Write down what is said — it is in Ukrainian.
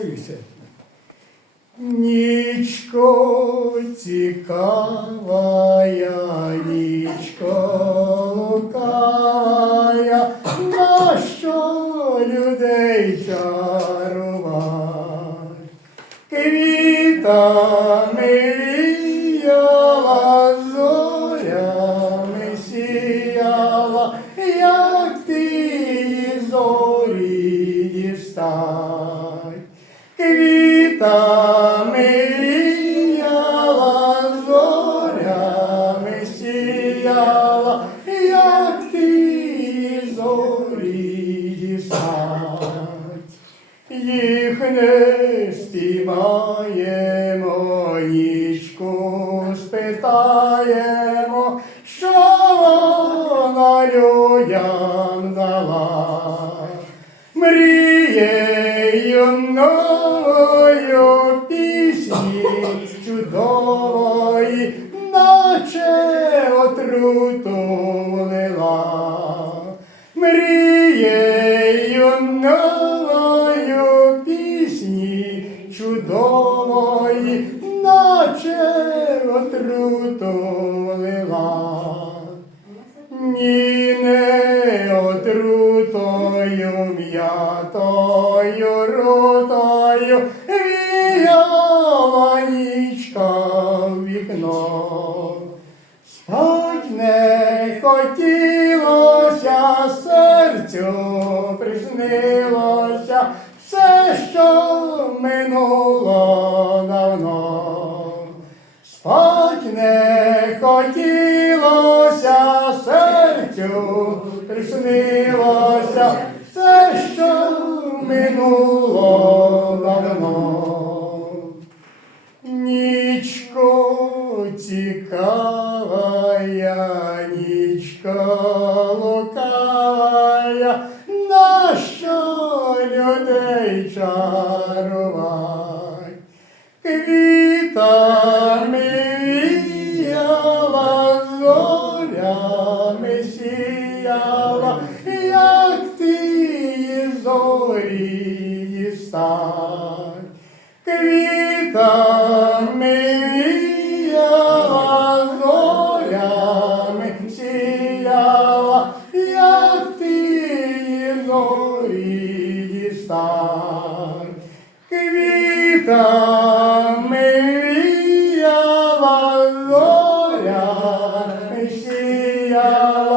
Чуюся. Нічко цікавая, нічко лукавая, на що людей чарувать? Квітами віяла, зорями сіяла, як ти зорі дістать. Квітами віяла, як ти зорі. Їх не спіймаємо, нічку спитаємо, що вона людям новою пісні чудової, наче отруту влила. Мрією новою пісні чудової, наче отруту влила. Ні, не отрутою м'ятою в вікно. Спать не хотілося, серцю приснилося все, що минуло давно. Спать не хотілося, серцю приснилося все, що минуло цікавая, нічко лукавая, на що людей чарувать? Квітами віяла, зорями сіяла, як ти зорі дістань. Квітами зорі дістай, квітами віяла зоря, сіяла.